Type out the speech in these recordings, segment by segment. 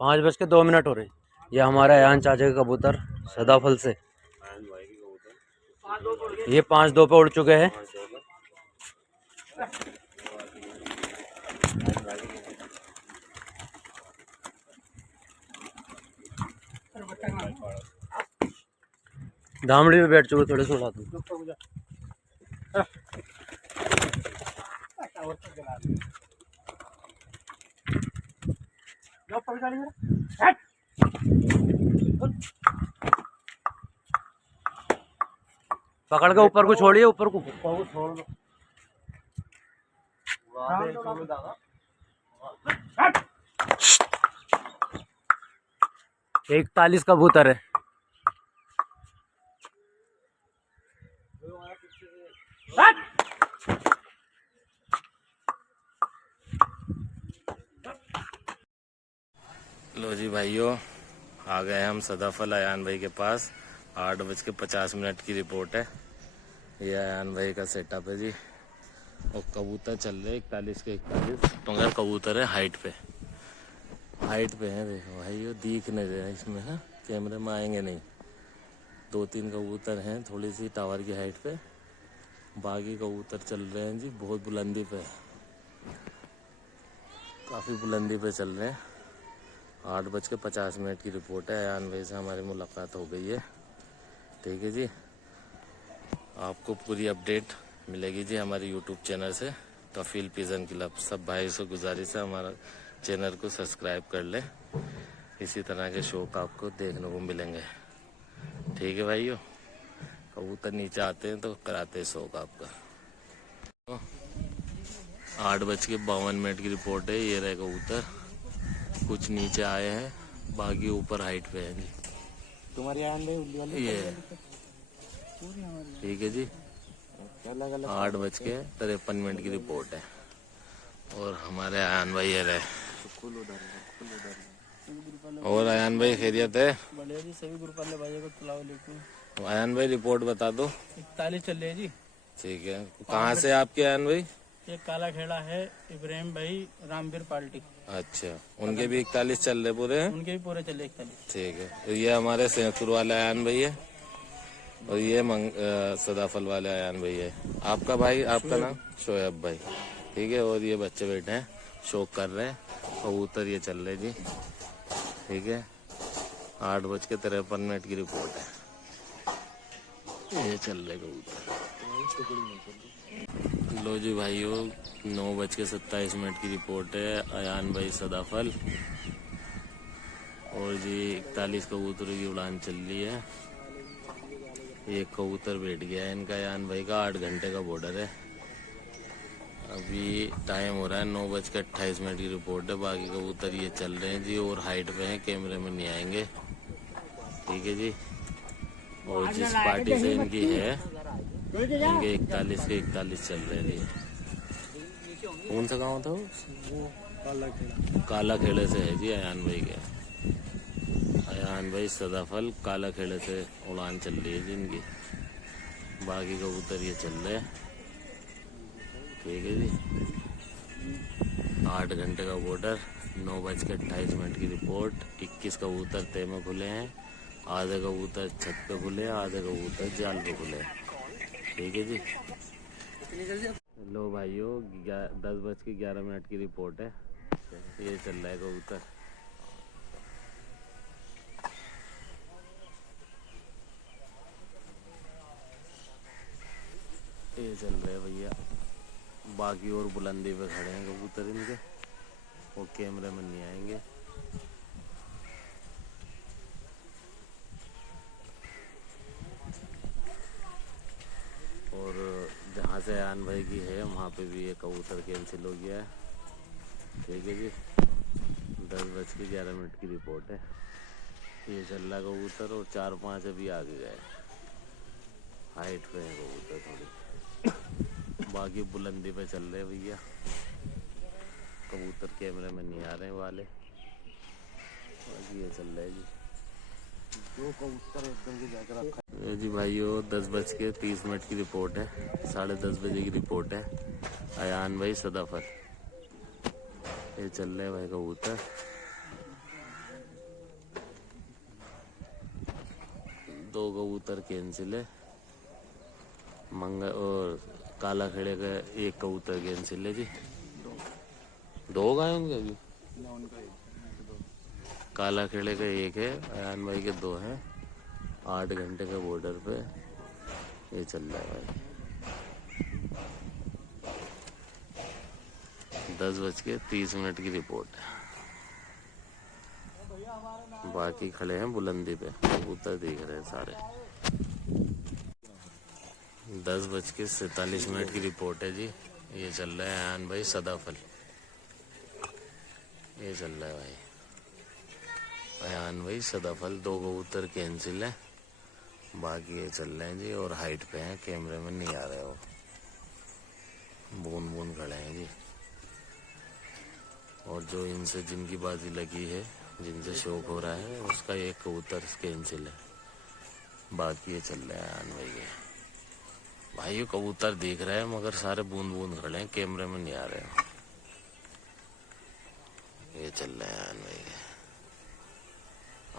5:02 हो रहे। ये हमारा यान चाचा का कबूतर सदाफल से, ये 5:02 पे उड़ चुके हैं। धामड़ी में बैठ चुके, थोड़े सुना दूं। पकड़ के ऊपर को छोड़िए, ऊपर को छोड़ दो। 41 कबूतर है। लो जी भाइयों, आ गए हम सदाफल अयान भाई के पास। 8:50 की रिपोर्ट है। ये अयान भाई का सेटअप है जी। और कबूतर चल रहे 41 के 41, मगर कबूतर है हाइट पे है। देखो भाइयों, दिख नहीं रहे इसमें, है कैमरे में आएंगे नहीं। 2-3 कबूतर हैं थोड़ी सी टावर की हाइट पे, बाकी कबूतर चल रहे हैं जी बहुत बुलंदी पे, काफ़ी बुलंदी पे चल रहे हैं। 8:50 की रिपोर्ट है। अयान भाई से हमारी मुलाकात हो गई है। ठीक है जी, आपको पूरी अपडेट मिलेगी जी हमारे यूट्यूब चैनल से, कफील पिजन क्लब। सब भाई से गुजारिश है हमारा चैनल को सब्सक्राइब कर लें, इसी तरह के शौक आपको देखने को मिलेंगे। ठीक है भाइयों, कबूतर नीचे आते हैं तो कराते हैं शौक आपका। 8:52 की रिपोर्ट है। ये रहे कबूतर, कुछ नीचे आए हैं, बाकी ऊपर हाइट पे है जी। तुम्हारी ये ठीक है जी। 8:53 की रिपोर्ट है। और हमारे अयान भाई ये रहे। और अयान भाई खैरियत है? बढ़िया जी, सभी ग्रुप वाले भाइयों को अस्सलाम वालेकुम। अयान भाई रिपोर्ट बता दो। 41 चल रही है जी। ठीक है, कहाँ से आपके अयान भाई? ये काला खेड़ा है इब्राहिम भाई, रामवीर पार्टी। अच्छा, उनके भी 41 चल रहे पूरे हैं? उनके भी पूरे चले 41। ठीक है, तो ये हमारे सेंतपुर वाले अयान भाई है, और ये सदाफल वाले अयान भाई है। आपका भाई, आपका नाम? शोएब भाई। ठीक है, और ये बच्चे बैठे हैं, शौक कर रहे हैं, कबूतर ये चल रहे जी। ठीक है, 8:53 की रिपोर्ट है। ये चल रहे कबूतर। लो जी भाइयों, 9:27 की रिपोर्ट है। अयान भाई सदाफल, और जी 41 कबूतरों की उड़ान चल रही है। एक कबूतर बैठ गया है इनका, अयान भाई का। 8 घंटे का बॉर्डर है। अभी टाइम हो रहा है 9:28 की रिपोर्ट है। बाकी कबूतर ये चल रहे हैं जी, और हाइट पे हैं, कैमरे में नहीं आएंगे। ठीक है जी, और जिस पार्टी से इनकी है, इनके 41 के 41 चल रहे हैं। कौन सा गाँव था वो? काला खेड़े से है जी अयान भाई के। अयान भाई सदाफल काला खेड़े से उड़ान चल रही है जी इनकी। बाकी कबूतर ये चल रहे हैं। ठीक है जी, 8 घंटे का बॉर्डर, 9:28 की रिपोर्ट। 21 कबूतर तय में खुले हैं, आधे कबूतर छत पे खुले हैं, आधे कबूतर जाल पे खुले हैं। ठीक है जी। लो भाइयों, 10:11 की रिपोर्ट है। ये चल रहा है कबूतर। ये चल रहे हैं भैया, बाकी और बुलंदी पे खड़े हैं कबूतर इनके, वो कैमरे में नहीं आएंगे। और जहाँ से अयान भाई की है वहाँ पे भी ये कबूतर कैंसिल हो गया है। ठीक है जी, 10:11 की रिपोर्ट है। ये चल रहा कबूतर, और 4-5 अभी आगे गए, हाइट पे है कबूतर थोड़ी, बाकी बुलंदी पे चल रहे भैया। कबूतर कैमरे में नहीं आ रहे वाले, बाकी ये चल रहा है जी। दो कबूतर एकदम की जाकर रखा है जी भाइयों। 10:30 की रिपोर्ट है। 10:30 बजे की रिपोर्ट है। अयान भाई सदाफल, ये चल रहे हैं भाई कबूतर। 2 कबूतर कैंसिल है। और काला खेड़े का 1 कबूतर कैंसिल है जी। 2 गए उनके अभी। काला खेड़े का 1 है, अयान भाई के 2 हैं। 8 घंटे के बॉर्डर पे ये चल रहा है भाई। 10:30 की रिपोर्ट है। बाकी खड़े हैं बुलंदी पे, कबूतर दिख रहे हैं सारे। 10:47 की रिपोर्ट है जी। ये चल रहा है अयान भाई सदाफल। ये चल रहा है भाई अयान भाई सदाफल। 2 कबूतर कैंसिल है, बाकी ये चल रहे हैं जी। और हाइट पे हैं, कैमरे में नहीं आ रहे वो। बूंद बूंद खड़े हैं जी। और जो इनसे जिनकी बाजी लगी है, जिनसे शौक हो रहा है, उसका 1 कबूतर कैंसिल है। बाकी ये चल रहे हैं अयान भाई के। भाई ये कबूतर दिख रहे हैं मगर सारे बूंद बूंद खड़े हैं, कैमरे में नहीं आ रहे हैं। ये चल रहे हैं अयान भाई के।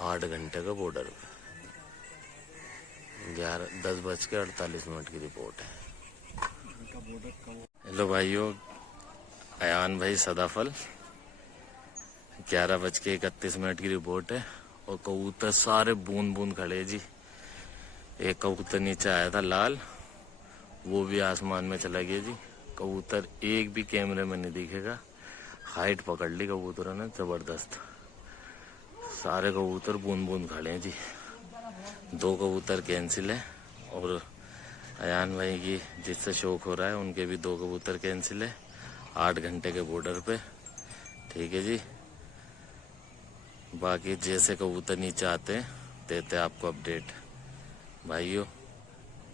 8 घंटे का बॉर्डर पे 10:48 की रिपोर्ट है। हेलो भाइयों, अयान भाई सदाफल। 11:31 की रिपोर्ट है। और कबूतर सारे बूंद बूंद खड़े जी। 1 कबूतर नीचे आया था लाल, वो भी आसमान में चला गया जी। कबूतर एक भी कैमरे में नहीं दिखेगा। हाइट पकड़ ली कबूतरों ने जबरदस्त। सारे कबूतर बूंद बूंद खड़े हैं जी। 2 कबूतर कैंसिल है। और अयान भाई की जिससे शौक हो रहा है, उनके भी 2 कबूतर कैंसिल है। 8 घंटे के बॉर्डर पे, ठीक है जी। बाकी जैसे कबूतर नीचे आते हैं देते आपको अपडेट। भाइयों,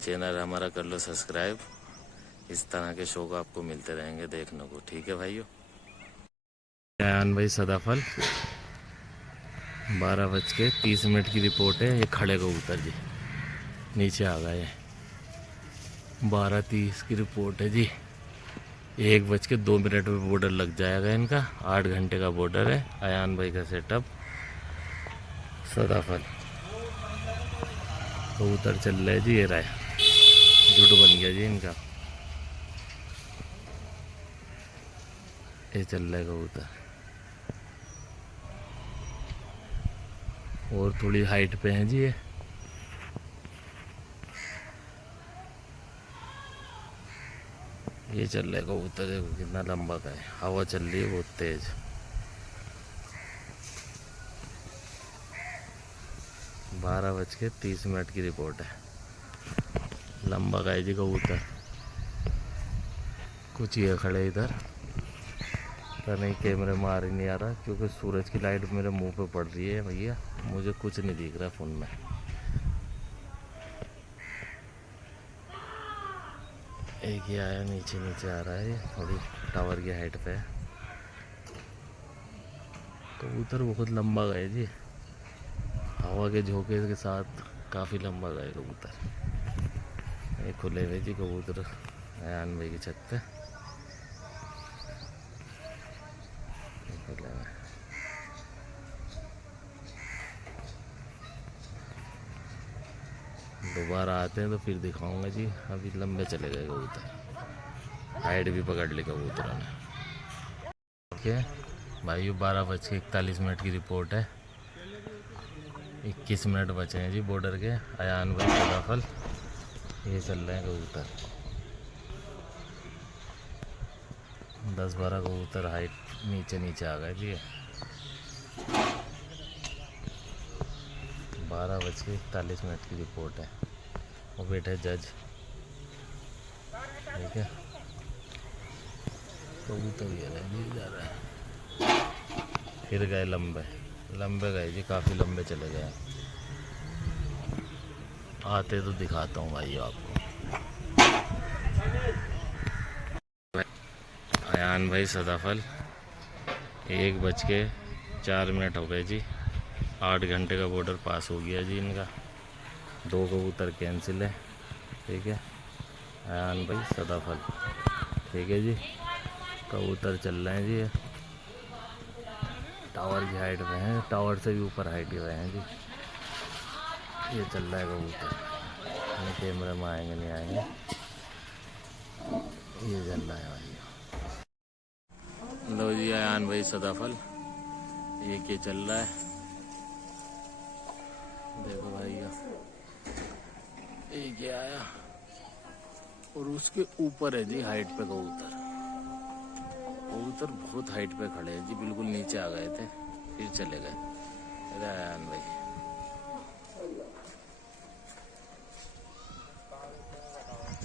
चैनल हमारा कर लो सब्सक्राइब। इस तरह के शौक आपको मिलते रहेंगे देखने को, ठीक है भाइयों। अयान भाई सदाफल। 12:30 की रिपोर्ट है। ये खड़े कबूतर जी नीचे आ गए। 12:30 की रिपोर्ट है जी। 1:02 में बॉर्डर लग जाएगा इनका। 8 घंटे का बॉर्डर है। अयान भाई का सेटअप सदाफल। कबूतर चल रहे जी। ये रहा है, जुट बन गया जी इनका। ये चल रहा है कबूतर। और थोड़ी हाइट पे हैं जी ये चल रहा है कबूतर। देखो कितना लंबा का है। हवा चल रही है बहुत तेज। 12:30 की रिपोर्ट है। लंबा का है जी कबूतर। कुछ ये खड़े इधर, पता नहीं कैमरे में आ नहीं आ रहा, क्योंकि सूरज की लाइट मेरे मुंह पे पड़ रही है भैया। मुझे कुछ नहीं दिख रहा फ़ोन में। एक ही आया, नीचे नीचे आ रहा है। ये थोड़ी टावर की हाइट पे है। कबूतर बहुत लंबा गए जी। हवा के झोंके के साथ काफ़ी लंबा गए कबूतर। ये खुले हुए जी कबूतर अयान भाई की छत पे। दोबारा आते हैं तो फिर दिखाऊंगा जी। अभी लंबे चले गए कबूतर। हाइट भी पकड़ ली कबूतरों ने। ओके भाइयों, 12:41 की रिपोर्ट है। 21 मिनट बचे हैं जी बॉर्डर के। अयान भाई सदाफल ये चल रहे हैं कबूतर। 10-12 कबूतर हाइट नीचे नीचे आ गए जी। 12:41 की रिपोर्ट है। वो बैठे जज, ठीक है। कबूतर ये रहे जा रहा है। फिर गए लंबे लंबे गए जी, काफ़ी लंबे चले गए। आते तो दिखाता हूँ भाई आपको। अयान भाई सदाफल। 1:04 हो गए जी। 8 घंटे का बॉर्डर पास हो गया जी इनका। 2 कबूतर कैंसिल है, ठीक है। अयान भाई सदाफल, ठीक है जी। कबूतर चल रहे हैं जी। ये टावर की हाइट में हैं, टावर से भी ऊपर हाइट पे हैं जी। ये चल रहा है कबूतर, ये कैमरे में आएंगे नहीं आएंगे, ये चल रहा है भाई। लो जी आयान भाई सदाफल, ये क्या चल रहा है देखो भाई, ये क्या आया और उसके ऊपर है जी हाइट पे कबूतर। कबूतर बहुत हाइट पे खड़े हैं जी, बिल्कुल नीचे आ गए थे फिर चले गए। अरे आयान भाई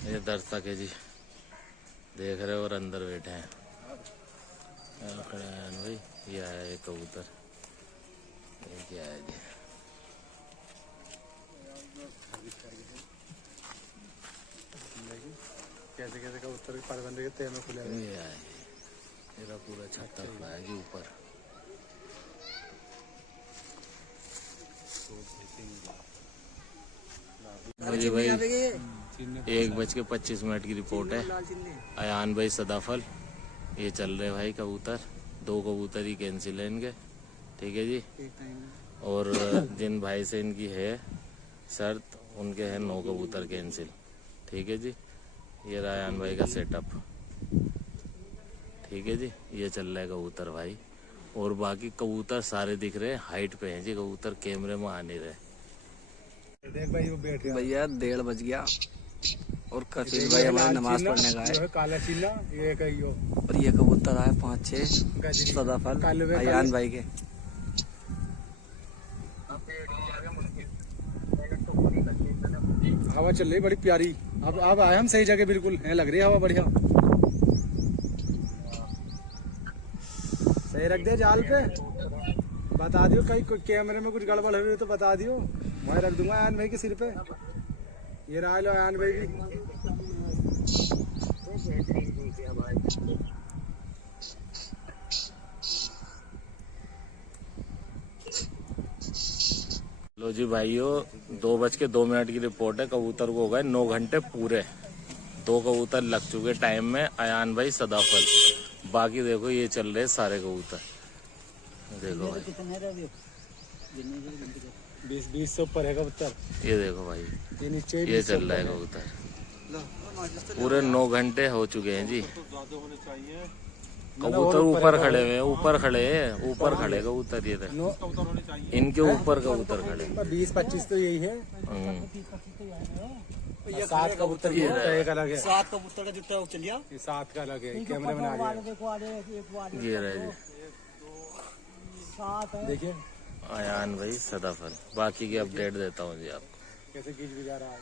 ये दर्शक है जी, देख रहे हो और अंदर बैठे हैं। खड़े आयान भाई, ये आया ये कबूतर, ये क्या है जी, कैसे कैसे कबूतर के पर बंदे के तेल में खुले हुए। ये आया मेरा पूरा छत्ता खुला है जी ऊपर। मुझे भाई 1:25 की रिपोर्ट है। अयान भाई सदाफल ये चल रहे भाई कबूतर, 2 कबूतर ही कैंसिल है इनके, ठीक है जी। और जिन भाई से इनकी है शर्त, उनके हैं 9 कबूतर कैंसिल, ठीक है जी। ये रहा अयान भाई का सेटअप, ठीक है जी। ये चल रहा है कबूतर भाई, और बाकी कबूतर सारे दिख रहे हैं हाइट पे हैं जी, कबूतर कैमरे में आ नहीं रहे। देख भाई वो बैठ गया भैया 1:30 बज गया और कफील भाई हमारे नमाज पढ़ने का है। काला चीला ये कहियो, और ये कबूतर आए 5-6 सदाफल अयान भाई के। हवा चल रही बड़ी प्यारी। अब आए हम सही जगह, बिल्कुल है लग रही है हवा बढ़िया। सही रख दे जाल पे, बता दियो कहीं कैमरे में कुछ गड़बड़ हुई तो बता दियो, मैं रख दूंगा अयान भाई के सिर पे। ये रहा लो अयान भाई भी। लो जी भाइयों 2:02 की रिपोर्ट है। कबूतर को हो गए 9 घंटे पूरे, 2 कबूतर लग चुके टाइम में अयान भाई सदाफल। बाकी देखो ये चल रहे सारे कबूतर, देखो भाई 20 से ऊपर है कबूतर। ये देखो भाई, ये नीचे ये चल रहा है कबूतर, पूरे 9 घंटे हो चुके हैं जी। कबूतर ऊपर खड़े हुए हैं, ऊपर खड़े हैं, ऊपर खड़े कबूतर, ये इनके ऊपर कबूतर खड़े। 20-25 तो यही है। 7 कबूतर एक अलग है, 7 कबूतर का जुटा चलिया, ये 7 का अलग है। कैमरे में आ गया ये रहे जी देखिए अयान भाई सदाफल। बाकी की अपडेट देता हूँ जी आपको। कैसे खींच भी जा रहा है।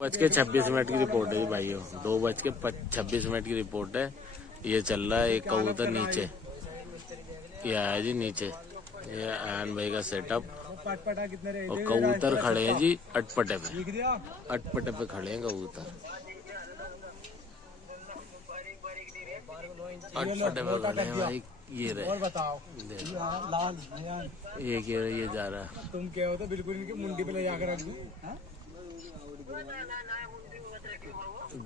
2:26 की रिपोर्ट है जी भाइयों, 2:26 की रिपोर्ट है। ये चल रहा है एक कबूतर नीचे, ये आया जी नीचे, ये अयान भाई का सेटअप। पटपटा कितने रहे और कबूतर खड़े हैं जी अटपटे पे, अटपटे पे खड़े हैं कबूतर, अटपटे पे खड़े हैं भाई। ये रहे और बताओ लाल ये क्या ये जा रहा है, तुम क्या हो तो बिल्कुल इनकी मुंडी पे ले जाकर रख दूं।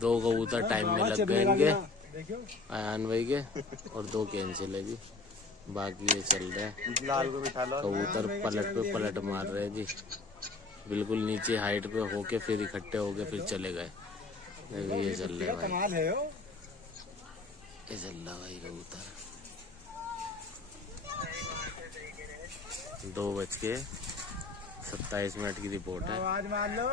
2 कबूतर टाइम में लग गए इनके देखियो अयान भाई के, और 2 कैंसिल है जी। बाकी ये चल रहा है, कबूतर पलट पे पलट मार रहे हैं जी, बिल्कुल नीचे हाइट पे होके फिर इकट्ठे होके फिर चले गए। देखो ये चल रहा है भाई, कमाल है हो। ये चल रहा भाई कबूतर। 2:27 की रिपोर्ट है। आवाज मान लो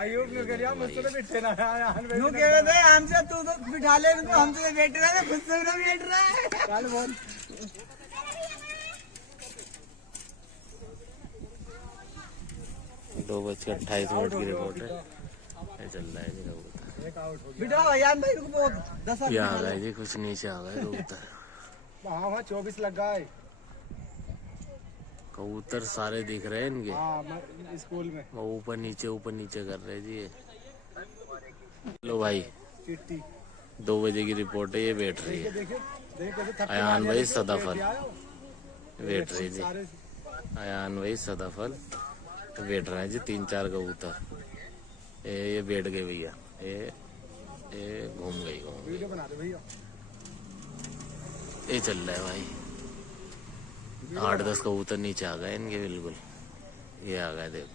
आयुब ने करिया मुझसे तो बिठे ना यूं कह रहे थे हमसे, तू तो बिठा ले इनको, हमसे बैठ रहा है, खुद से भी बैठ रहा है। चल बोल 2:28 की रिपोर्ट है। ये चल रहा है जी कबूतर, एक आउट हो बिठा अयान भाई को 10 ये आ गए जी, कुछ नीचे आ गए कबूतर। गया। हाँ 24 लग गए। कबूतर सारे दिख रहे हैं इनके, हाँ स्कूल में वो ऊपर नीचे कर रहे हैं जी ये। लो भाई चिट्टी 2 बजे की रिपोर्ट है, ये बैठ रही है देखिए कैसे थप्पड़ अयान मार भाई दिया। सदाफल, बैठ बैठ रही जी सारे अयान भाई सदाफल, बैठ रहे हैं जी 3-4 कबूतर। ये बैठ गए भैया, ये घूम गई। वीडियो बना दे भैया। ये चल रहा है भाई, 8-10 कबूतर नीचे आ गए इनके, बिल्कुल ये आ गए देखो।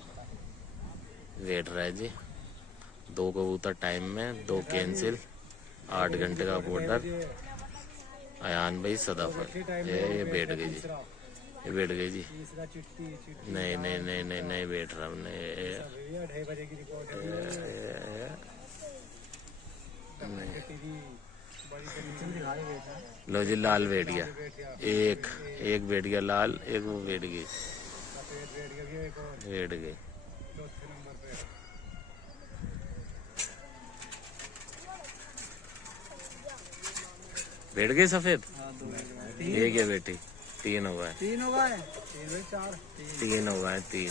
वेट रहा है जी। 2 कबूतर टाइम में, 2 कैंसिल, 8 घंटे का बॉर्डर। अयान भाई सदाफल ये बैठ गई जी, ये बैठ गई जी। तीसरा चिट्टी चिट्टी नहीं नहीं नहीं नहीं नहीं बैठ रहा हमने। 2:30 बजे की रिपोर्ट है। लो जी लाल बैठ गया, एक बैठ गया लाल, एक वो बैठ गई, बैठ गई। चौथे नंबर पे बैठ गई सफेद। ये क्या बेटी, 3 हो गए, 3 हो गए, 3 4 3 हो गए, 3।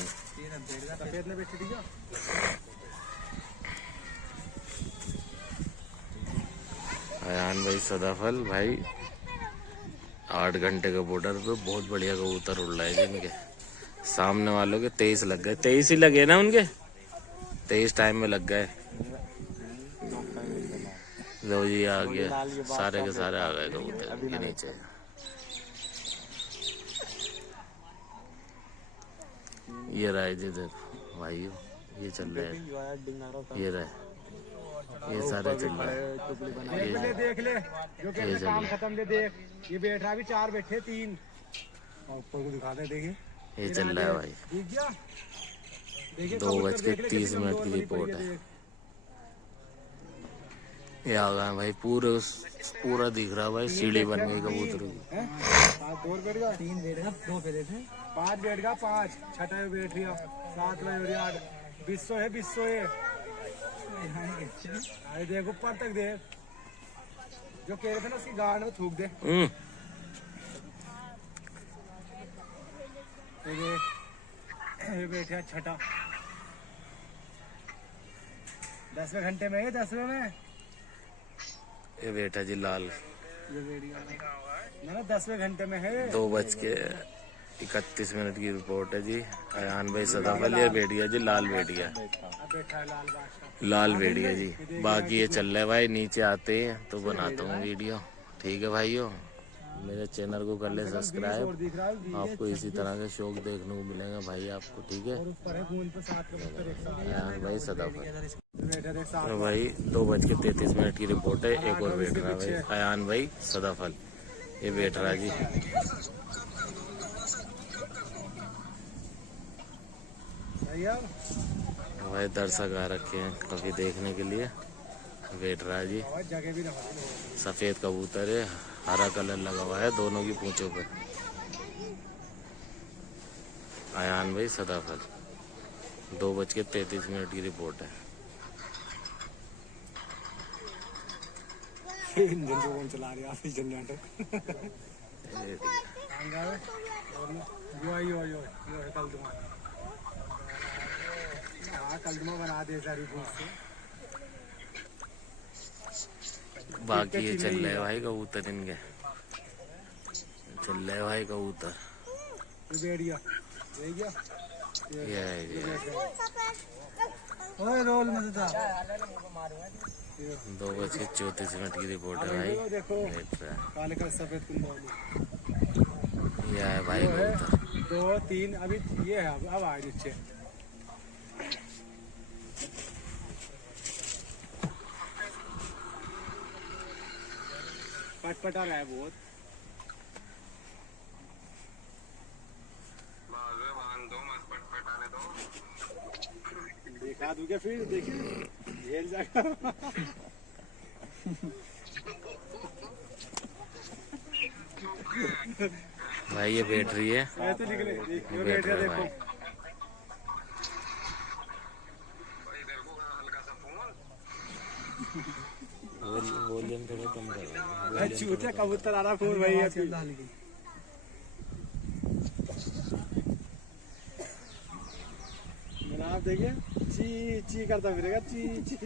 सफेद ने बैठी थी क्या? अयान भाई सदाफल भाई 8 घंटे का बॉर्डर पे बहुत बढ़िया कबूतर उड़ रहा है जिनके सामने वालों के 23 लग गए, 23 ही लगे ना उनके, 23 टाइम में लग गए। लो जी आ गया, सारे के सारे आ गए कबूतर के नीचे। ये रहा है जी, देखो भाइयों ये चल रहे हैं, ये रहे, ये सारे चल रहे हैं। देख ले जो कि अपना काम खत्म दे देख, ये बैठ रहा भी 4 बैठे 3 और ऊपर को दिखा दे, देखिए ये चल रहा है भाई। दिख गया, देखिए 2:30 की रिपोर्ट है। ये आ गए भाई, पूरा दिख रहा है भाई, सीढ़ी बन गई कबूतरों की। 2 बैठ गया, 3 बैठ गया, 2 बैठे थे, 5 बैठ गया, 5 छठा में बैठ गया, 7 में हो गया, 20 है 20 है। अरे देख ऊपर तक देख, जो कह रहे थे ना उसकी गांड में थूक दे। ये बैठा छठा, 10वें घंटे में है, 10वें में ये बेटा जी लाल, ना 10वें घंटे में है। 2:31 की रिपोर्ट है जी। अयान भाई सदाफल ये बैठ गया जी, लाल बैठ गया, बैठा है लाल बादशाह, लाल बैठ गया जी। बाकी ये चल रहा है भाई, नीचे आते हैं तो बनाता हूँ वीडियो, ठीक है भाइयों। मेरे चैनल को कर ले सब्सक्राइब, आपको इसी तरह के शौक देखने को मिलेंगे भाई आपको, ठीक है। अयान भाई सदाफल तो भाई 2:33 की रिपोर्ट है। एक और बैठ रहा है भाई, अयान भाई सदाफल ये बैठ रहा है जी। भाई दर्शक आ रखे हैं काफी देखने के लिए, बैठ रहा है जी। सफेद कबूतर है, हरा कलर लगा हुआ है दोनों की पूंछों पे। अयान भाई सदाफल 2:33 की रिपोर्ट है। चला रहे आप जनरेटर, कल दुमा बना दे सारी से। बाकी ये चल रहे भाई कबूतर, इनके चल रहे भाई कबूतर। ये है ये 2:34 की रिपोर्ट है भाई, बैठ रहा है। काले कलर सफेद ये है भाई कबूतर। 2 3 अभी ये है, अब आए नीचे। पटपटा रहा है बहुत, दिखा दूंगा फिर, देखिए झेल जाएगा। भाई ये बैठ रही है, ऐसे निकले, ये बैठ रहा है देखो। भाई। वॉल्यूम थोड़ा कम कर, चूतिया कबूतर आ रहा फोन भाई है। जनाब देखिए ची ची करता फिरेगा, ची ची।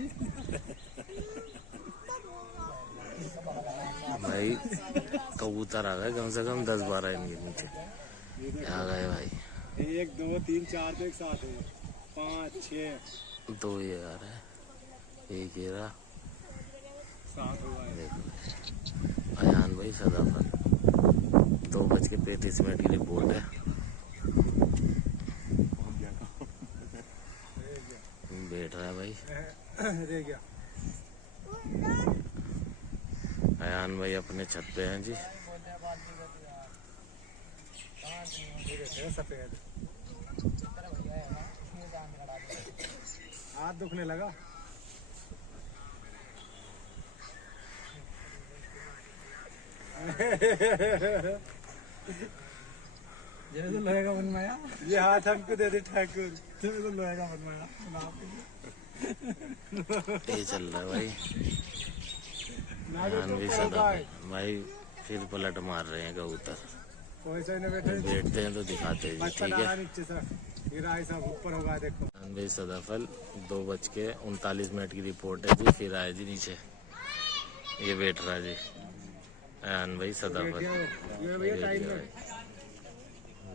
भाई कबूतर आ गए कम से कम 10-12 इनके नीचे आ गए भाई। 1 2 3 4 तो एक साथ है, 5 6 2 ये आ रहा है, एक ये रहा, 7 हुआ है। देखो अयान भाई सदाफल 2:35 की रिपोर्ट है। बैठ रहा है भाई। रह गया। अयान भाई अपने छत पे हैं जी। सफेद हाथ दुखने लगा। जैसे तो लोहे का बनवाया। ये हाथ हमको दे दे ठाकुर। जैसे तो लोहे का बनवाया। ये चल रहा है भाई। नागे अयान तो भी ऊपर सदा होगा है। भाई फिर पलट मार रहे हैं कबूतर। वैसे ही न बैठे बैठते हैं तो दिखाते हैं जी, बच्चा ठीक डाला है। नीचे से गिरा है सब ऊपर होगा देखो। अयान भाई सदाफल 2:39 की रिपोर्ट है जी। फिर आए जी नीचे। ये बैठ रहा है जी अयान भाई सदाफल। ये भैया टाइम में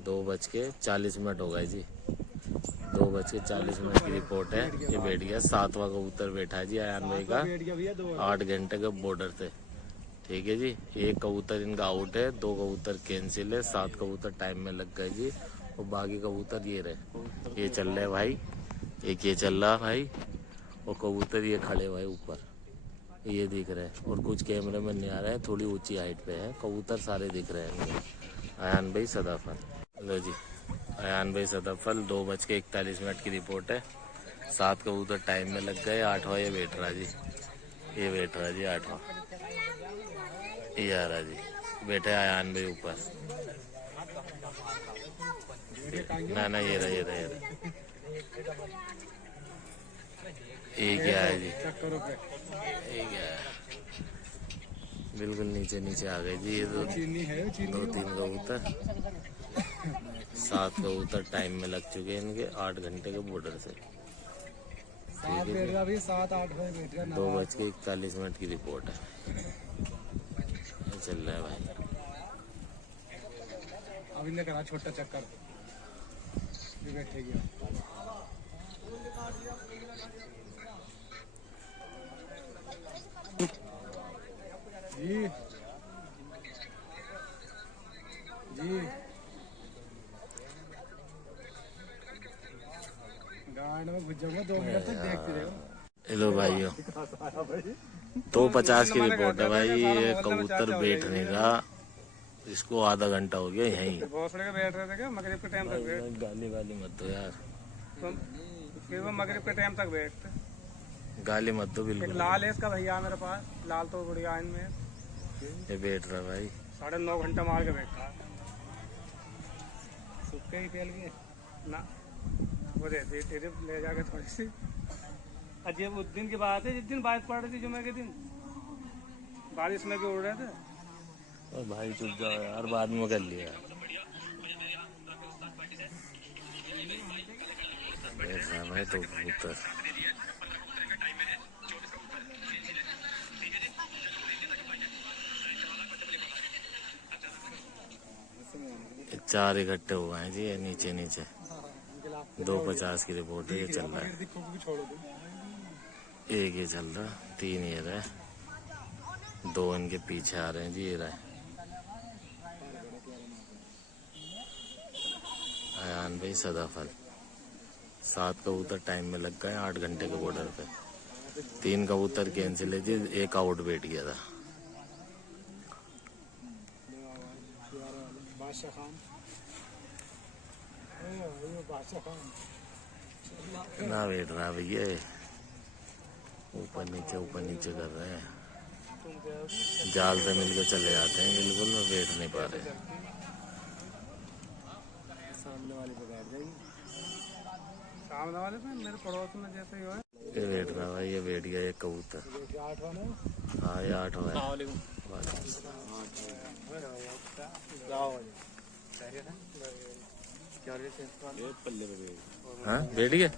2:40 हो गए जी। 2:40 की रिपोर्ट है। ये बैठ गया। 7वां कबूतर बैठा है जी अयान भाई का। बैठ गया भैया 2 8 घंटे के बॉर्डर से, ठीक है जी। 1 कबूतर इनका आउट है, 2 कबूतर कैंसिल है, 7 कबूतर टाइम में लग गए जी। और बाकी कबूतर ये रहे। ये चल रहे भाई, एक ये चल रहा भाई, और कबूतर ये खड़े भाई ऊपर, ये दिख रहे हैं। और कुछ कैमरे में नहीं आ रहे हैं, थोड़ी ऊंची हाइट पे है। कबूतर सारे दिख रहे हैं। अयान भाई सदाफल। लो जी अयान भाई सदाफल 2:41 की रिपोर्ट है। 7 कबूतर टाइम में लग गए। 8वां ये बैठ रहा जी। ये बैठ रहा जी 8वां। ये आ रहा जी। बैठे अयान भाई ऊपर। ना ये रहा। ये क्या है जी? चक्करों पे ये क्या है? बिल्कुल नीचे आ गए जी। ये चीनी है चीनी 2-3 कबूतर। 7 कबूतर टाइम में लग चुके हैं इनके 8 घंटे के बॉर्डर से। 7 बैठ गया भी 7-8 बजे बैठ गया। 2:41 की रिपोर्ट है। ये चल रहा है भाई। अब इन्हें करा छोटा चक्कर भी बैठे गया। जी गार्ड में घुस जाऊंगा 2 मिनट तक देखते रहो। हेलो भाइयों, 2:50 की रिपोर्ट है भाई। ये कबूतर बैठने का इसको आधा घंटा हो गया यहीं। भोसले के बैठ रहे थे क्या मगरिब के टाइम तक बैठ? गाली वाली मत दो यार, फिर वो मगरिब के टाइम तक बैठते। गाली मत दो एक बिल्कुल। लाल है इसका भैया मेरे पास, लाल तो बढ़िया इनमें ये बैठ रहा भाई। 9.5 घंटा मार के बैठा है। सुक्के ही फैल गए ना वो रहती है ले जाके थोड़ी सी। अजय उस दिन की बात है जिस दिन बारिश पड़ रही थी, जुमे के दिन बारिश में भी उड़ रहे थे। और भाई चुप जाओ यार, बाद में कर लिया। बैठ रहा भाई तो कबूतर। चार इकट्ठे हुए हैं जी। ये नीचे 2:50 की रिपोर्ट है। ये चल रहा है। एक ये चल रहा, 3 ये रहे, 2 इनके पीछे आ रहे हैं जी। ये रहे अयान भाई सदाफल। 7 कबूतर टाइम में लग गए 8 घंटे के बॉर्डर पे। 3 कबूतर कैंसिल है जी, 1 आउट बैठ गया था। ना बैठ रहा भैया, ऊपर नीचे कर रहे हैं। जाल से मिलके चले जाते हैं, बिल्कुल में बैठ नहीं पा रहे। सामने वाले पे बैठ जाएगी। सामने वाले पे मेरे पड़ोस में जैसे ही हो। ये बैठ रहा भाई। ये बैठ गया एक कबूतर। 8वां है। हाँ ये 8वां है। हाँ बैठ गया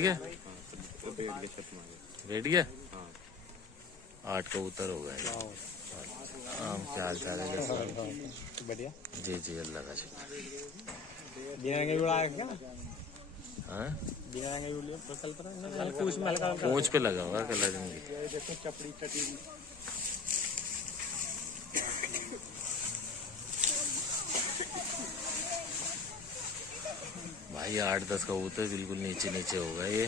क्या? बैठ गया। 8 कबूतर हो गए। क्या हाल चाल है? बढ़िया जी अल्लाह का शुक्र। हाँ पूंछ पे लगा हुआ कलर इनकी। देखो चपड़ी चटी भाई ये 8-10 कबूतर बिल्कुल नीचे नीचे हो गए। ये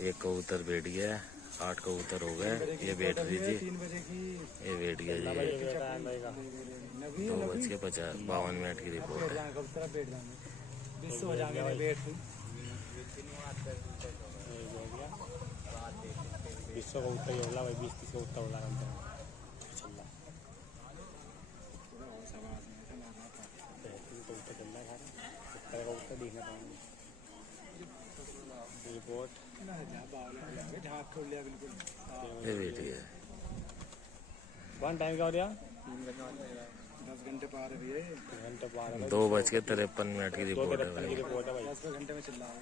एक कबूतर बैठ गया है, 8 कबूतर हो गए। ये बैठ रही थी, 3 बजे की ये बैठ गया जी। 2:52 की रिपोर्ट है। कबूतर बैठ जाएंगे 20 हो जाएंगे बैठ 20 का उत्तर ही होला भाई, 20-30 का उत्तर होला हम रिपोर्ट ये बैठ गया। वन टाइम क्या हो गया? 10 घंटे पार है भैया, 2:53 की रिपोर्ट है भाई। रिपोर्ट है भाई। 10 घंटे में चल रहा है।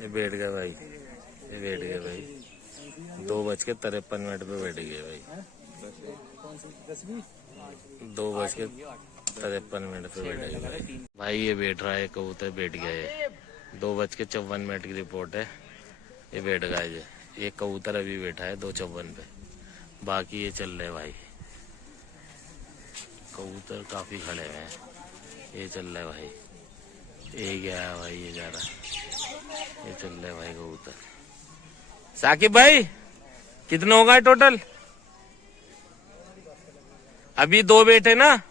ये बैठ गया भाई, ये बैठ गया भाई। 2:53 पे बैठ गया भाई। 2:53 पे बैठ गया भाई। ये बैठ रहा है कबूतर, बैठ गया है। 2:54 की रिपोर्ट है। ये बैठ गया है। ये कबूतर अभी बैठा है 2:54 पे, बाकी ये चल रहे भाई। कबूतर काफी खड़े हुए हैं। ये चल रहा है भाई, ये गया है भाई, ये जा रहा है, ये चल रहा है भाई कबूतर। साकिब भाई कितने हो गए टोटल? अभी 2 बैठे ना,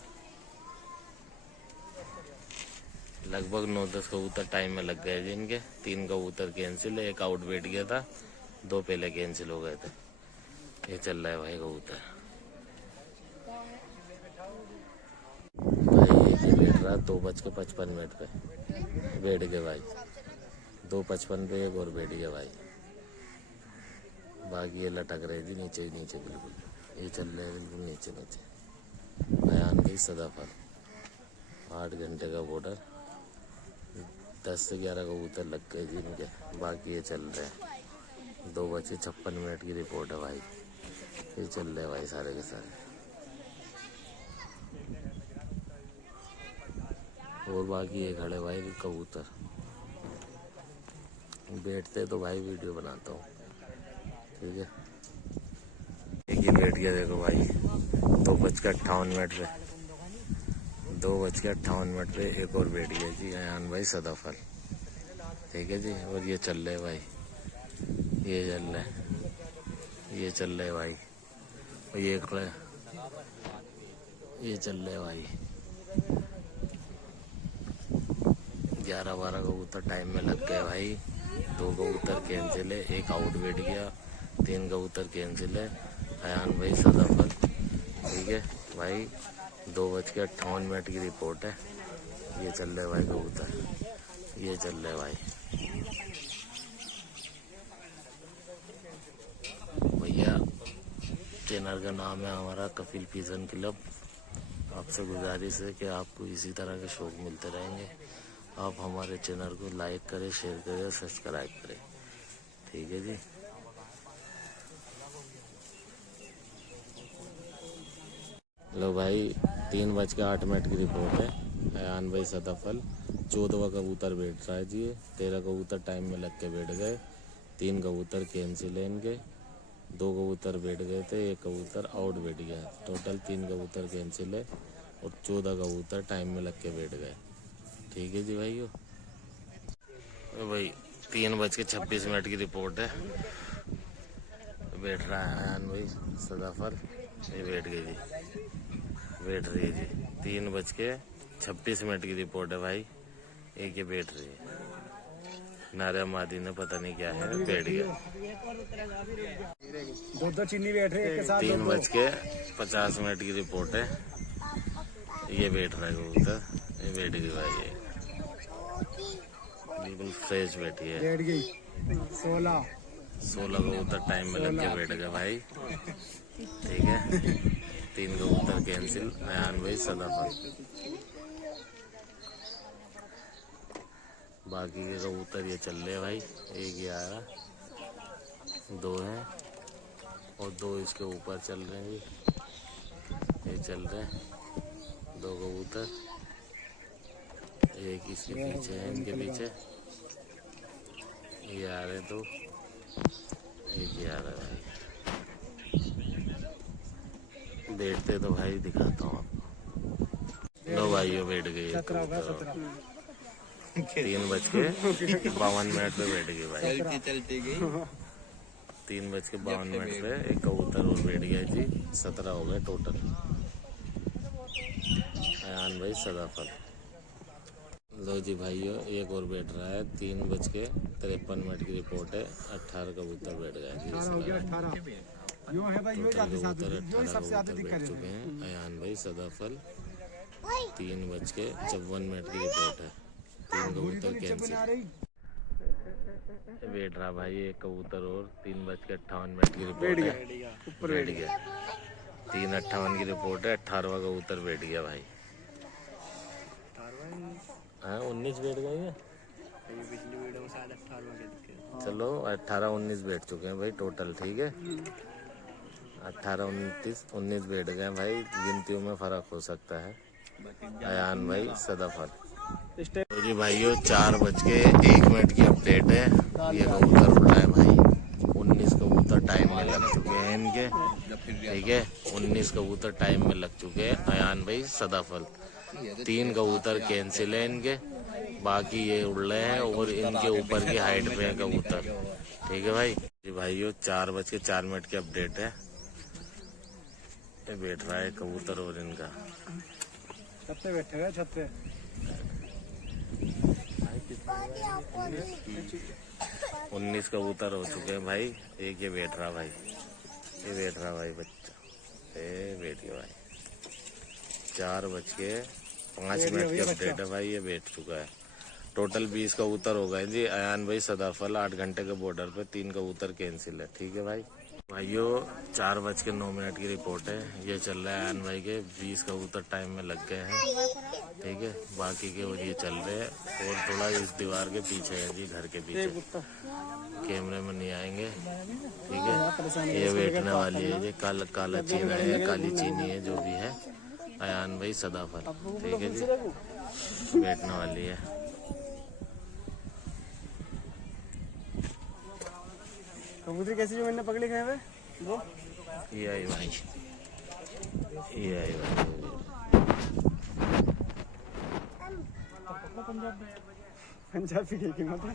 लगभग 9-10 कबूतर टाइम में लग गए जिनके। 3 कबूतर कैंसिल है, 1 आउट बैठ गया था, 2 पहले कैंसिल हो गए थे। ये चल रहा है भाई कबूतर। भाई ये बैठ रहा 2:55 पे बैठ गए भाई। 2:55 पे एक और बैठ गया भाई। बाकी ये लटक रहे थे नीचे नीचे बिल्कुल। ये चल रहे हैं बिल्कुल नीचे नीचे। बयान की सदाफर 8 घंटे का बॉर्डर। 10 से 11 कबूतर लग गए जी इनके, बाकी ये चल रहे हैं। 2:56 की रिपोर्ट है भाई। ये चल रहे हैं भाई सारे के सारे। और बाकी ये खड़े भाई कबूतर। बैठते तो भाई वीडियो बनाता हूँ, ठीक है। एक ही बैठ गया देखो भाई 2:58 पे। 2:58 पे एक और बैठ गया जी अयान भाई सदाफल, ठीक है जी। और ये चल रहे भाई, ये चल रहे, ये चल रहे भाई। और ये खड़े, ये चल रहे भाई। 11-12 कबूतर टाइम में लग गए भाई। 2 कबूतर कैंसिल है, 1 आउट बैठ गया, 3 कबूतर कैंसिल है। अयान भाई सदाफल, ठीक है भाई। 2:58 की रिपोर्ट है। ये चल रहे भाई कबूतर, ये चल रहे भाई। भैया चैनल का नाम है हमारा कपिल पिजन क्लब। आपसे गुजारिश है कि आपको इसी तरह के शौक मिलते रहेंगे। आप हमारे चैनल को लाइक करें, शेयर करें, सब्सक्राइब करें, ठीक है जी। लो भाई 3:08 की रिपोर्ट है। अयान भाई सदाफल 14वां कबूतर बैठ रहा है जी। 13 कबूतर टाइम में लग के बैठ गए, 3 कबूतर कैंसिल है इनके, 2 कबूतर बैठ गए थे, 1 कबूतर आउट बैठ गया। टोटल 3 कबूतर कैंसिल है और 14 कबूतर टाइम में लग के बैठ गए, ठीक है जी भाइयों। भाई 3:26 की रिपोर्ट है। बैठ रहा है अयान भाई सदाफल, ये बैठ गई जी, बैठ रही है जी। 3:26 की रिपोर्ट है भाई। एक ये बैठ रही है। नारिया मादी ने पता नहीं क्या है, बैठ गया। 2 चीनी बैठ रहे एक के साथ। 3:50 की रिपोर्ट है। ये बैठ रहा है कबूतर, ये बैठ गई भाई। ये बिल्कुल फ्रेश बैठी है। बैठ गई 16 कबूतर टाइम में लग के बैठ गए भाई, ठीक है। 3 कबूतर कैंसिल। अयान भाई सदाफल, बाकी के कबूतर ये चल रहे भाई। 1 11 2 है और 2 इसके ऊपर चल रहे हैं जी। ये चल रहे हैं 2 कबूतर, एक इसके पीछे है, इनके पीछे ये आ रहे 2, एक ये आ रहा है भाई। बैठते तो भाई दिखाता हूँ आपको। लो भाइयों बैठ गए 17 होगा, कबूतर 17। 3:52 पे बैठ गए भाई। चलती चलती गई 3:52 पे एक कबूतर और बैठ गया जी। 17 हो गए टोटल। अयान भाई सदाफल। लो जी भाइयों एक और बैठ रहा है। 3:53 की रिपोर्ट है। 18 कबूतर बैठ गए जी। 18 हो गया, 18 यो है भाई, यो ज्यादा साथ यो ही सबसे ज्यादा दिक्कत बैठ चुके हैं। अयान भाई सदाफल। 3:54 की रिपोर्ट है। 3 कबूतर कैंसिल बैठ रहा भाई। एक कबूतर और 3:58 की रिपोर्ट है। ऊपर बैठ गया। 3:58 की रिपोर्ट है। 18वां कबूतर बैठ गया भाई। हाँ 19 बैठ गए हैं। पिछली वीडियो में शायद 18 चलो 18-19 बैठ चुके हैं भाई टोटल। ठीक है 18-19 बैठ गए भाई। गिनतियों में फर्क हो सकता है। अयान भाई सदाफल। तो जी भाइयों 4:01 की अपडेट है। ये कबूतर उड़ रहा है भाई। 19 कबूतर टाइम में लग चुके हैं इनके। ठीक है 19 कबूतर टाइम में लग चुके हैं। अयान भाई सदाफल। 3 कबूतर कैंसिल है इनके। बाकी ये उड़ रहे हैं और इनके ऊपर की हाइट पे है कबूतर। ठीक है भाई। जी भाइयों 4:04 की अपडेट है। ये बैठ रहा है कबूतर और इनका। छत पे बैठे हुए, छत पे 19 कबूतर हो चुके हैं भाई। एक ये बैठ रहा भाई। ये बैठ रहा भाई बच्चा। ये बैठ गया भाई। 4:05 की अपडेट है भाई। ये बैठ चुका है। टोटल 20 कबूतर हो गए जी। अयान भाई सदाफल 8 घंटे के बॉर्डर पे 3 कबूतर कैंसिल है। ठीक है भाई। भाइयों 4:09 की रिपोर्ट है। ये चल रहा है अयान भाई के 20 कबूतर टाइम में लग गए हैं। ठीक है बाकी के और ये चल रहे हैं और थोड़ा इस दीवार के पीछे है जी। घर के पीछे कैमरे में नहीं आएंगे। ठीक है ये बैठने वाली है जी। काला चीना है, काली चीनी है, जो भी है। अयान भाई सदाफल। ठीक है जी बैठने वाली है। कबूतर कैसी जो मैंने पकड़ी गए हुए वो ये आई भाई। ये आई भाई। पंजाबी की कीमत है।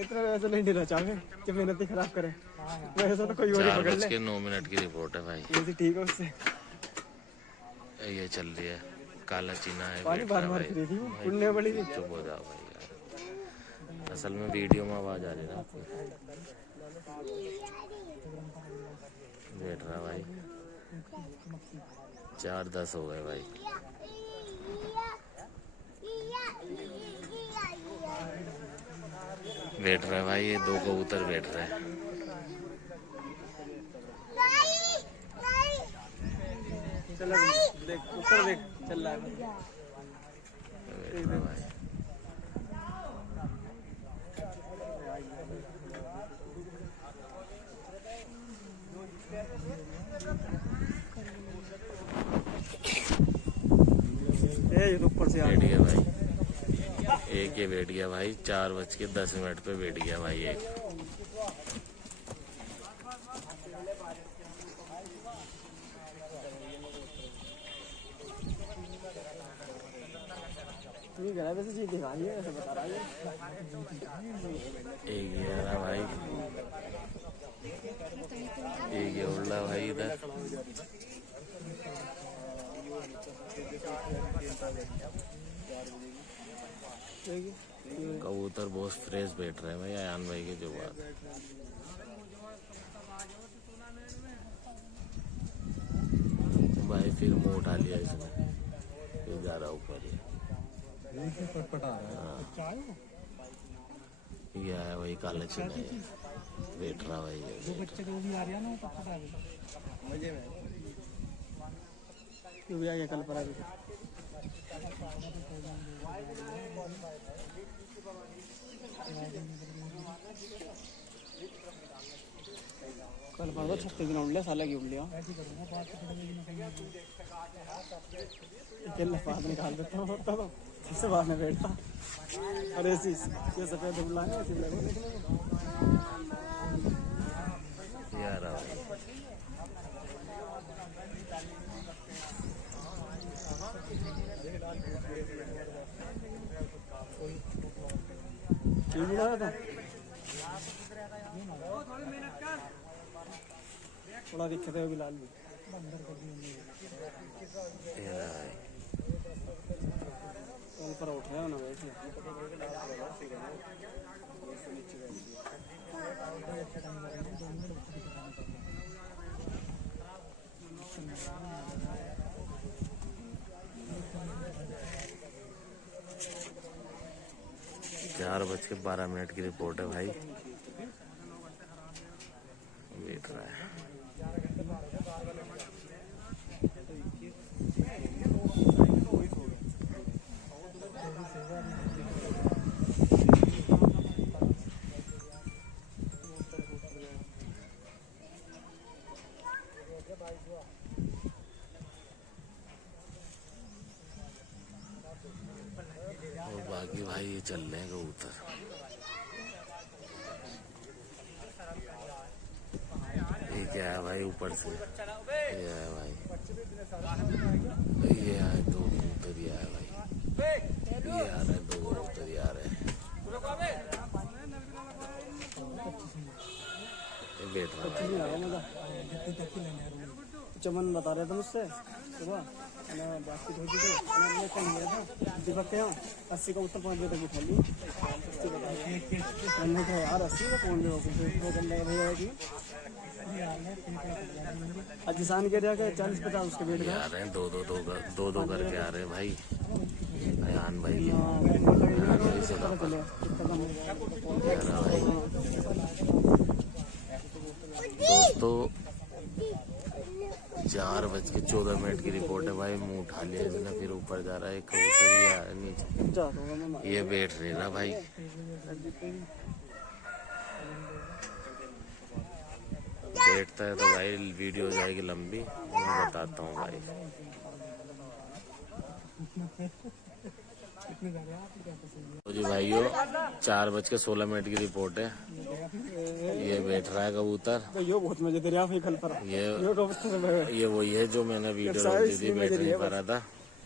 इतना वैसे नहीं देना चाहे जब मेहनत ही खराब करे। वैसे तो कोई और ही पकड़ ले। 4:09 की रिपोर्ट है भाई। ये ठीक है उससे। ये चल रही है काला चीना है। पानी बार बार खरीदी थी उड़ने वाली थी। चुप हो जाओ भाई यार। असल में वीडियो में आवाज आ रही ना आपकी। बैठ रहा भाई। 4:10 हो गए भाई। बैठ रहा है भाई। ये 2 कबूतर बैठ रहे हैं। चल देख ऊपर देख चल रहा है बैठ रहा भाई। ऊपर से बैठ गया भाई। एक ये बैठ गया भाई। 4:10 पे बैठ गया भाई एक। वैसे चीज दिखा रही है ऐसे बता रहा है। एक ये रहा भाई। एक ये उड़ रहा भाई इधर। कबूतर बहुत फ्रेश बैठ रहे हैं भाई अयान भाई के। जो बात भाई फिर मुंह उठा लिया इसने। फिर जा रहा ऊपर ही। ये आया वही काला चीना है। बैठ रहा भाई। ये कल पर कल परसों 36 दिन उड़ लिया साला की उड़ लिया। लफाज निकाल देता हूँ तो सबसे बाहर में बैठता। और ऐसी ये सफेद उड़ला है ऐसी लगो देखने में। यार था। थोड़ा दिक्कत है बिलाल भी। ऊपर उठ रहा है ना वैसे। चार 4:12 की रिपोर्ट है भाई। देख रहा है और बाकी भाई ये चल रहे हैं कबूतर। ये क्या है भाई ऊपर से, ये है भाई, ये है 2 कबूतर, ये है भाई, ये आ रहे 2 कबूतर, ये आ रहे हैं, ये बैठ रहा है। चमन बता रहे थे मुझसे सुबह, बातचीत होती थी, मैं कहीं गया था दीपक के यहाँ 80 का उत्तर 5 बजे तक उठा ली। मैंने कहा यार 80 का कौन जो भैया की अजिसान के रहा 40-50 उसके बेट आ रहे हैं 2-2 करके आ रहे हैं भाई। अयान भाई दोस्तों 4:14 की रिपोर्ट है भाई। मुंह उठा लिया इसने, फिर ऊपर जा रहा है कबूतर, ये नीचे, ये बैठ नहीं रहा भाई। बैठता है तो भाई वीडियो हो जाएगी लंबी, मैं बताता हूँ भाई। तो जी भाइयों 4:16 की रिपोर्ट है। ये बैठ रहा है कबूतर, ये बहुत मजे दे रहा है कल पर। ये वही है जो मैंने वीडियो रोक दी थी, बैठ नहीं पा रहा था,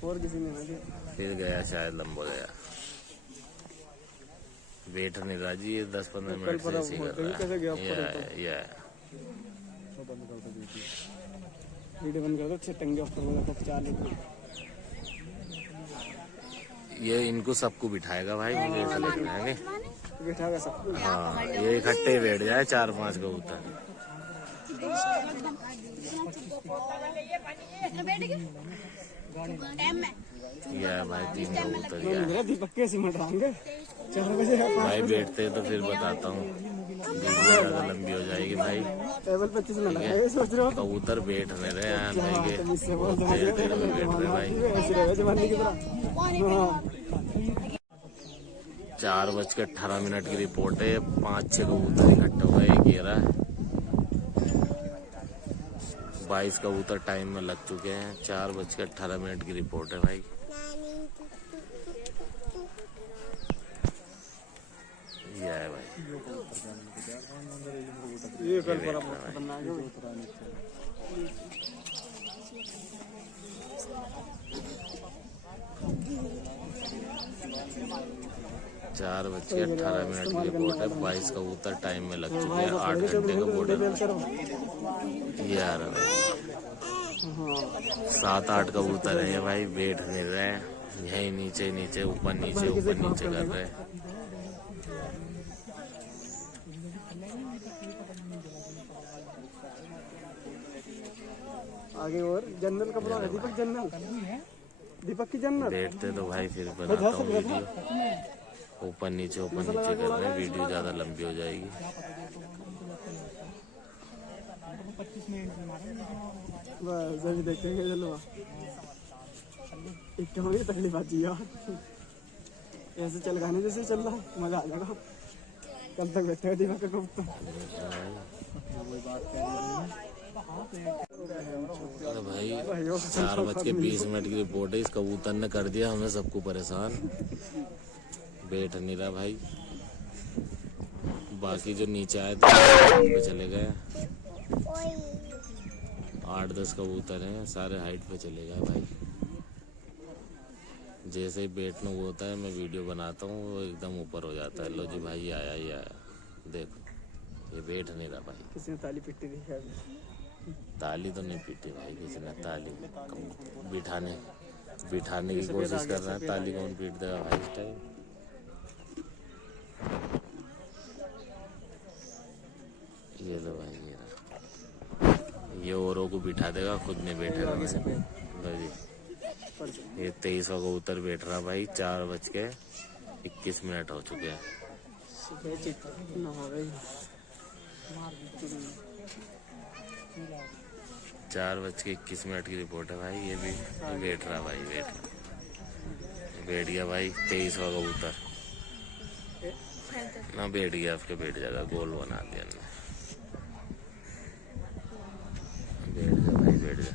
और किसी ने नहीं, फिर गया शायद लंबा गया, बैठ नहीं रहा जी। ये 10-15 मिनट से ऐसे कर रहा है। ये वीडियो बंद कर दो, टंगे ऊपर ये इनको सबको बिठाएगा भाई, मुझे ऐसा लग रहा है। बिठाएगा सबको। हाँ ये इकट्ठे बैठ जाए 4-5 कबूतर। ये भाई 3 कबूतर, ये दीपक के सीमेंट रहेंगे 4 बजे भाई। बैठते तो फिर बताता हूँ, वीडियो लंबी हो जाएगी भाई। टेबल 25 में लगाए, सोच रहे हो कबूतर बैठ नहीं रहे हैं भाई के, बैठ रहे भाई। 4:18 की रिपोर्ट है। 5-6 कबूतर इकट्ठे हुए, एक ये रहा है। 22 कबूतर टाइम में लग चुके हैं। 4:18 की रिपोर्ट है भाई। ये है भाई, ये कल पर खतरनाक है। 4:18 की रिपोर्ट है। 22 कबूतर टाइम में लग चुके हैं। 8 घंटे का बॉर्डर। ये आ रहा है 7-8 कबूतर है ये भाई, बैठ नहीं रहे हैं, यही नीचे ऊपर नीचे कर रहे हैं। आगे और जनरल का बोला दीपक, जनरल दीपक की जनरल बैठते तो भाई फिर बनाता हूँ वीडियो। ऊपर नीचे कर रहे हैं, वीडियो ज्यादा लंबी हो जाएगी। बस अभी देखेंगे, चलो एक तो होगी तकलीफ आती यार, ऐसे चल गाने जैसे चल रहा है, मजा आ जाएगा। कल तक बैठे दीपक का कबूतर। अरे भाई 4:20 की रिपोर्ट है। इस कबूतर ने कर दिया हमें सबको परेशान, बैठ नहीं रहा भाई। बाकी जो नीचे आए थे पे चले गए। 8-10 कबूतर हैं, सारे हाइट पे चले गए भाई। जैसे ही बैठने को होता है मैं वीडियो बनाता हूँ वो एकदम ऊपर हो जाता है। लो जी भाई ये आया ही आया, देखो ये बैठ नहीं रहा भाई। किसी ने ताली पिट्टी दी है अभी। ताली तो नहीं पीटी भाई किसी ने, ताली बिठाने की कोशिश कर रहा है, ताली कौन पीट देगा भाई इस टाइम। ये लो भाई ये रहा, ये औरों को बिठा देगा, खुद नहीं बैठेगा भाई। लो जी ये 23वां कबूतर बैठ रहा भाई। 4:21 हो चुके हैं। 4:21 की रिपोर्ट है भाई। ये भी बैठ रहा भाई, बैठ गया भाई 23वां कबूतर ना, बैठ गया, आपके बैठ जाएगा, गोल बना दिया हमने। बैठ गया भाई, बैठ गया।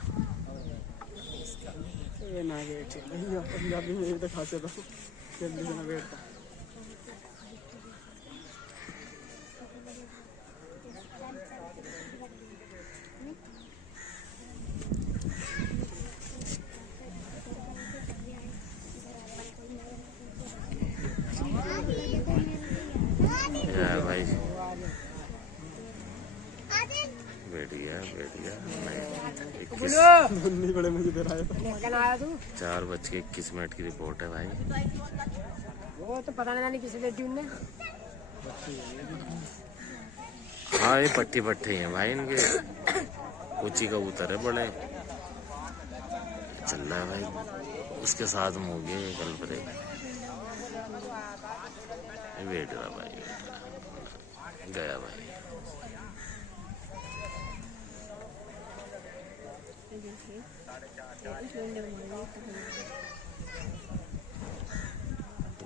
ये ना बैठे भैया, पंजाबी में तो खासे तो जल्दी से ना बैठता। भाई बैठ गया नहीं, 21 बड़े मुझे दे रहा है। 4:21 की रिपोर्ट है भाई। वो तो पता नहीं किसी ने ट्यून ने। हाँ ये पट्टी पट्टे हैं भाई इनके, ऊंची कबूतर है बड़े, चल रहा है भाई उसके साथ में हो गया ये कल पर बैठ रहा भाई, गया भाई।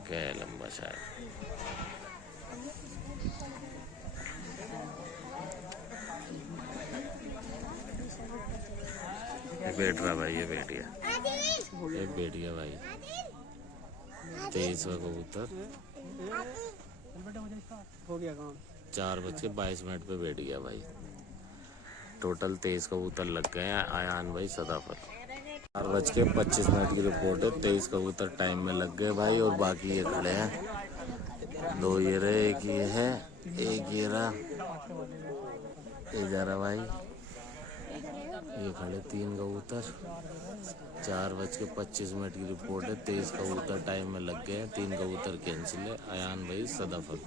गया लंबा शायद। बैठ रहा भाई, ये बैठ गया, ये बैठ गया भाई 23वां कबूतर। हो गया काम। 4:22 पे बैठ गया भाई। टोटल 23 कबूतर लग गए हैं। आयान भाई सदाफत। 4:25 की रिपोर्ट है। 23 कबूतर टाइम में लग गए भाई, और बाकी ये खड़े हैं। 2 ये रहे, एक ये है, एक ये रहा, ये जा रहा भाई, ये खड़े 3 कबूतर। 4:25 की रिपोर्ट है। 23 कबूतर टाइम में लग गए हैं, 3 कबूतर कैंसिल है। आयान भाई सदाफत।